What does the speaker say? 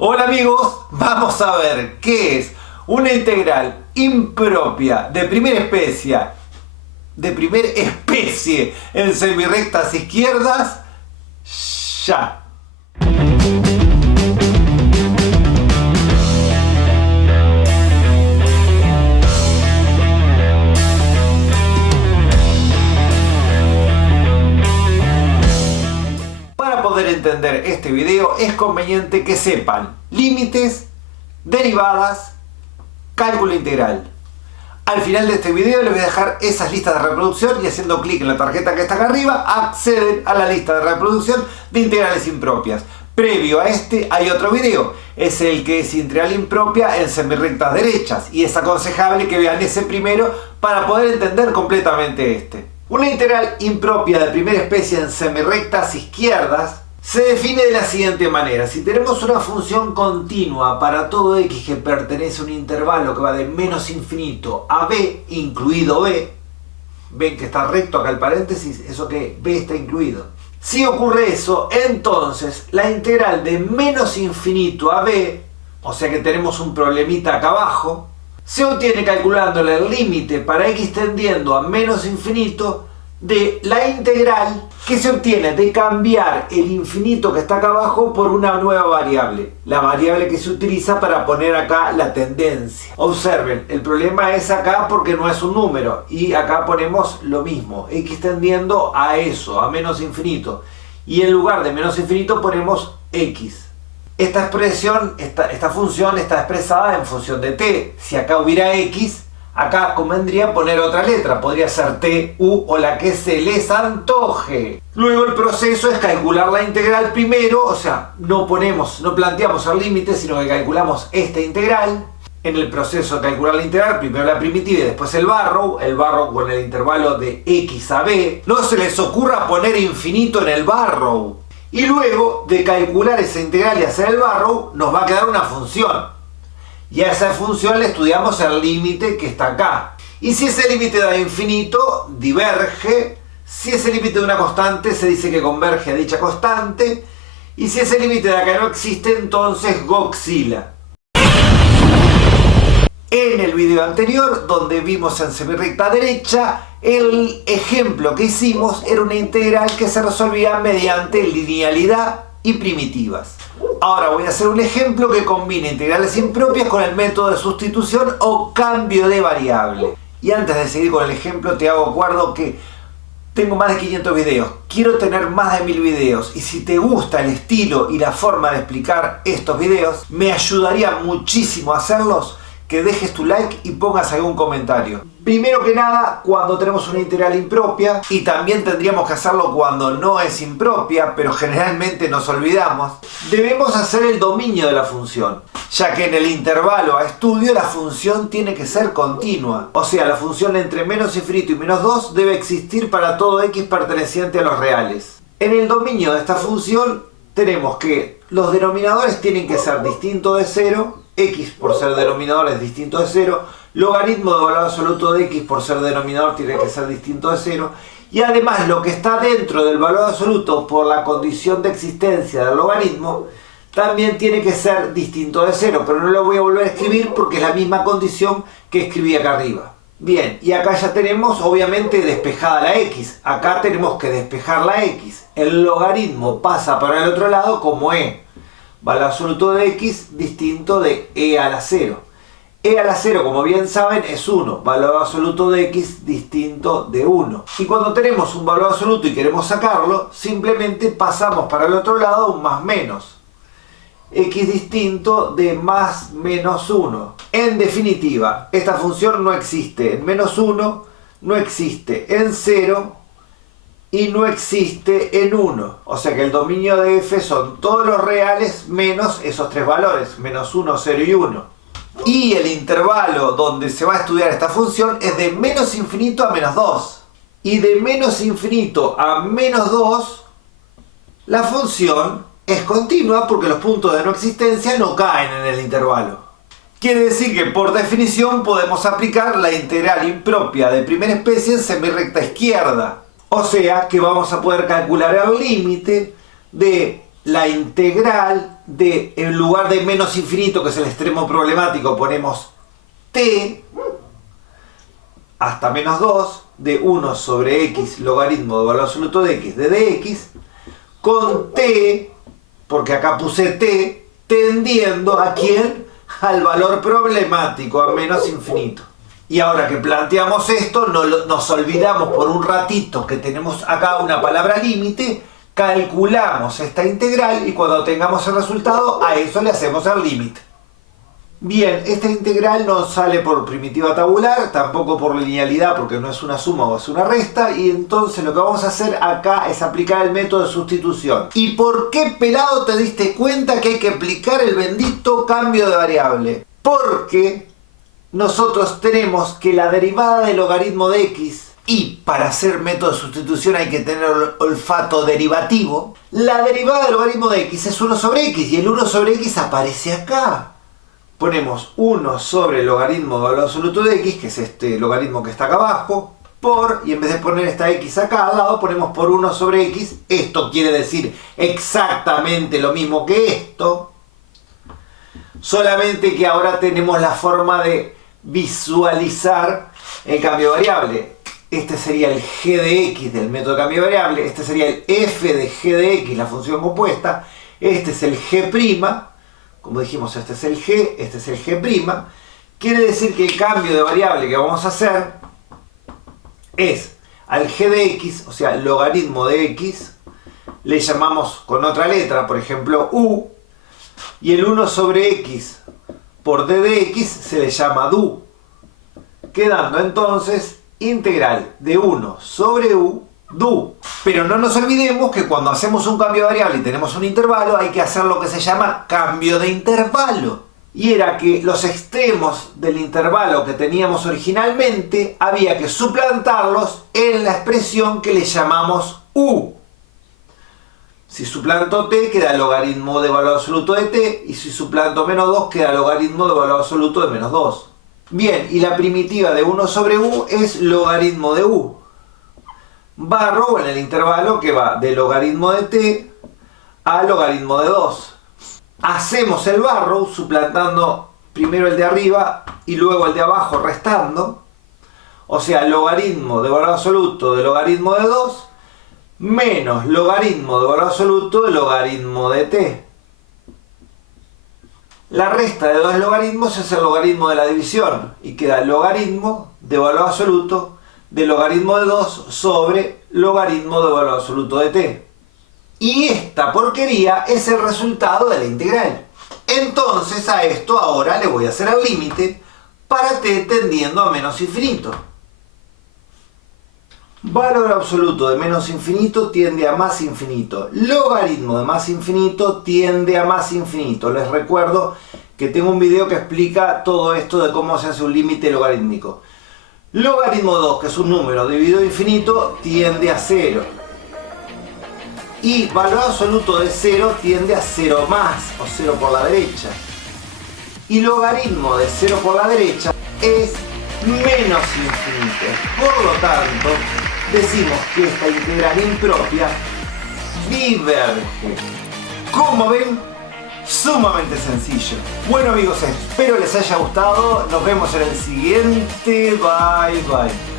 Hola amigos, vamos a ver qué es una integral impropia de primera especie en semirrectas izquierdas ya. Para poder entender este video es conveniente que sepan límites, derivadas, cálculo integral. Al final de este video les voy a dejar esas listas de reproducción y haciendo clic en la tarjeta que está acá arriba acceden a la lista de reproducción de integrales impropias. Previo a este hay otro video, es el que es integral impropia en semirrectas derechas y es aconsejable que vean ese primero para poder entender completamente este. Una integral impropia de primera especie en semirrectas izquierdas se define de la siguiente manera. Si tenemos una función continua para todo x que pertenece a un intervalo que va de menos infinito a b, incluido b, ven que está recto acá el paréntesis, eso que b está incluido. Si ocurre eso, entonces la integral de menos infinito a b, o sea que tenemos un problemita acá abajo, se obtiene calculándole el límite para x tendiendo a menos infinito de la integral que se obtiene de cambiar el infinito que está acá abajo por una nueva variable. La variable que se utiliza para poner acá la tendencia. Observen, el problema es acá porque no es un número y acá ponemos lo mismo, x tendiendo a eso, a menos infinito. Y en lugar de menos infinito ponemos x. Esta expresión, esta función está expresada en función de t. Si acá hubiera x, acá convendría poner otra letra, podría ser t, u o la que se les antoje. Luego el proceso es calcular la integral primero, o sea, no planteamos el límite, sino que calculamos esta integral. En el proceso de calcular la integral, primero la primitiva y después el barrow con el intervalo de x a b. No se les ocurra poner infinito en el barrow. Y luego de calcular esa integral y hacer el barrow, nos va a quedar una función. Y a esa función le estudiamos el límite que está acá. Y si ese límite da infinito, diverge. Si ese límite de una constante, se dice que converge a dicha constante. Y si ese límite de acá no existe, entonces goxila. En el video anterior, donde vimos en semirrecta derecha, el ejemplo que hicimos era una integral que se resolvía mediante linealidad y primitivas. Ahora voy a hacer un ejemplo que combina integrales impropias con el método de sustitución o cambio de variable. Y antes de seguir con el ejemplo te hago acuerdo que tengo más de 500 videos, quiero tener más de 1000 videos y si te gusta el estilo y la forma de explicar estos videos, me ayudaría muchísimo a hacerlos que dejes tu like y pongas algún comentario. Primero que nada, cuando tenemos una integral impropia, y también tendríamos que hacerlo cuando no es impropia, pero generalmente nos olvidamos, debemos hacer el dominio de la función, ya que en el intervalo a estudio la función tiene que ser continua. O sea, la función entre menos infinito y menos 2 debe existir para todo x perteneciente a los reales. En el dominio de esta función tenemos que los denominadores tienen que ser distintos de 0, x por ser denominador es distinto de 0, logaritmo de valor absoluto de x por ser denominador tiene que ser distinto de 0, y además lo que está dentro del valor absoluto por la condición de existencia del logaritmo también tiene que ser distinto de 0, pero no lo voy a volver a escribir porque es la misma condición que escribí acá arriba. Bien, y acá ya tenemos obviamente despejada la x, acá tenemos que despejar la x, el logaritmo pasa para el otro lado como e. Valor absoluto de x distinto de e a la 0. E a la 0, como bien saben, es 1. Valor absoluto de x distinto de 1. Y cuando tenemos un valor absoluto y queremos sacarlo, simplemente pasamos para el otro lado un más menos. X distinto de más menos 1. En definitiva, esta función no existe en menos 1, no existe en 0, y no existe en 1. O sea que el dominio de f son todos los reales menos esos tres valores, menos 1, 0 y 1. Y el intervalo donde se va a estudiar esta función es de menos infinito a menos 2. Y de menos infinito a menos 2, la función es continua porque los puntos de no existencia no caen en el intervalo. Quiere decir que por definición podemos aplicar la integral impropia de primera especie en semirrecta izquierda. O sea que vamos a poder calcular el límite de la integral en lugar de menos infinito, que es el extremo problemático, ponemos t hasta menos 2 de 1 sobre x logaritmo de valor absoluto de x de dx, con t, porque acá puse t, tendiendo ¿a quién? Al valor problemático, a menos infinito. Y ahora que planteamos esto, nos olvidamos por un ratito que tenemos acá una palabra límite, calculamos esta integral y cuando tengamos el resultado, a eso le hacemos el límite. Bien, esta integral no sale por primitiva tabular, tampoco por linealidad porque no es una suma o es una resta, y entonces lo que vamos a hacer acá es aplicar el método de sustitución. ¿Y por qué, pelado, te diste cuenta que hay que aplicar el bendito cambio de variable? Porque nosotros tenemos que la derivada del logaritmo de x, y para hacer método de sustitución hay que tener olfato derivativo, la derivada del logaritmo de x es 1 sobre x, y el 1 sobre x aparece acá. Ponemos 1 sobre el logaritmo de valor absoluto de x, que es este logaritmo que está acá abajo, por, y en vez de poner esta x acá al lado, ponemos por 1 sobre x. Esto quiere decir exactamente lo mismo que esto, solamente que ahora tenemos la forma de visualizar el cambio de variable. Este sería el g de x del método de cambio de variable, este sería el f de g de x, la función compuesta, este es el g', como dijimos, este es el g, este es el g', quiere decir que el cambio de variable que vamos a hacer es al g de x, o sea, logaritmo de x, le llamamos con otra letra, por ejemplo, u, y el 1 sobre x por d de x se le llama du, quedando entonces integral de 1 sobre u du. Pero no nos olvidemos que cuando hacemos un cambio de variable y tenemos un intervalo, hay que hacer lo que se llama cambio de intervalo. Y era que los extremos del intervalo que teníamos originalmente había que suplantarlos en la expresión que le llamamos u. Si suplanto t, queda logaritmo de valor absoluto de t, y si suplanto menos 2, queda logaritmo de valor absoluto de menos 2. Bien, y la primitiva de 1 sobre u es logaritmo de u. Barro en el intervalo que va de logaritmo de t a logaritmo de 2. Hacemos el barro suplantando primero el de arriba y luego el de abajo restando. O sea, logaritmo de valor absoluto de logaritmo de 2 menos logaritmo de valor absoluto de logaritmo de t. La resta de dos logaritmos es el logaritmo de la división y queda logaritmo de valor absoluto de logaritmo de 2 sobre logaritmo de valor absoluto de t. Y esta porquería es el resultado de la integral. Entonces a esto ahora le voy a hacer el límite para t tendiendo a menos infinito. Valor absoluto de menos infinito tiende a más infinito. Logaritmo de más infinito tiende a más infinito. Les recuerdo que tengo un video que explica todo esto de cómo se hace un límite logarítmico. Logaritmo de 2, que es un número dividido a infinito, tiende a 0. Y valor absoluto de 0 tiende a 0 más, o 0 por la derecha. Y logaritmo de 0 por la derecha es menos infinito. Por lo tanto, decimos que esta integral impropia diverge. Como ven, sumamente sencillo. Bueno amigos, espero les haya gustado. Nos vemos en el siguiente. Bye bye.